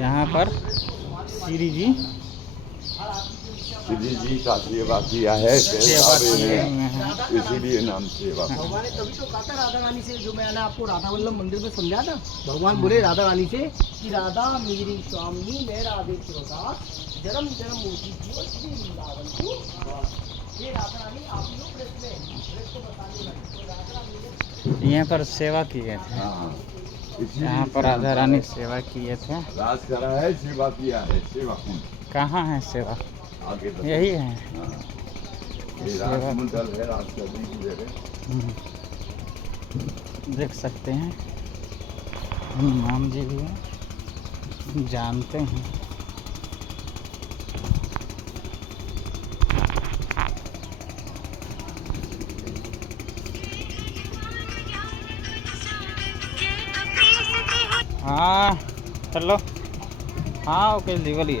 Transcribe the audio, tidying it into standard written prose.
यहाँ पर श्री जी का सेवा किया है, सेवा किए हुए हैं। इसीलिए नाम सेवा। भगवान ने तभी तो कहा था राधा रानी से, जो मैंने आपको राधा वल्लभ मंदिर में समझा था। भगवान बोले राधा रानी से कि राधा मेरी स्वामी, मैं राधे श्रोता, जन्म जन्म मोती जीव श्री वृंदावन की। ये राधा रानी आप लोग ब्रज को बताने लगे तो राधा रानी ने यहाँ पर सेवा किए थे। हाँ, यहाँ पर राधा रानी सेवा किए थे। राज करा है, सेवा किया है, सेवा कुंड कहाँ है सेवा? आगे बताओ। यही है। हाँ, ये राजमंडल है, राज करने की जगह। देख सकते हैं हनुमान जी भी हैं, जानते हैं। हाँ चलो, हाँ ओके जी बोलिए।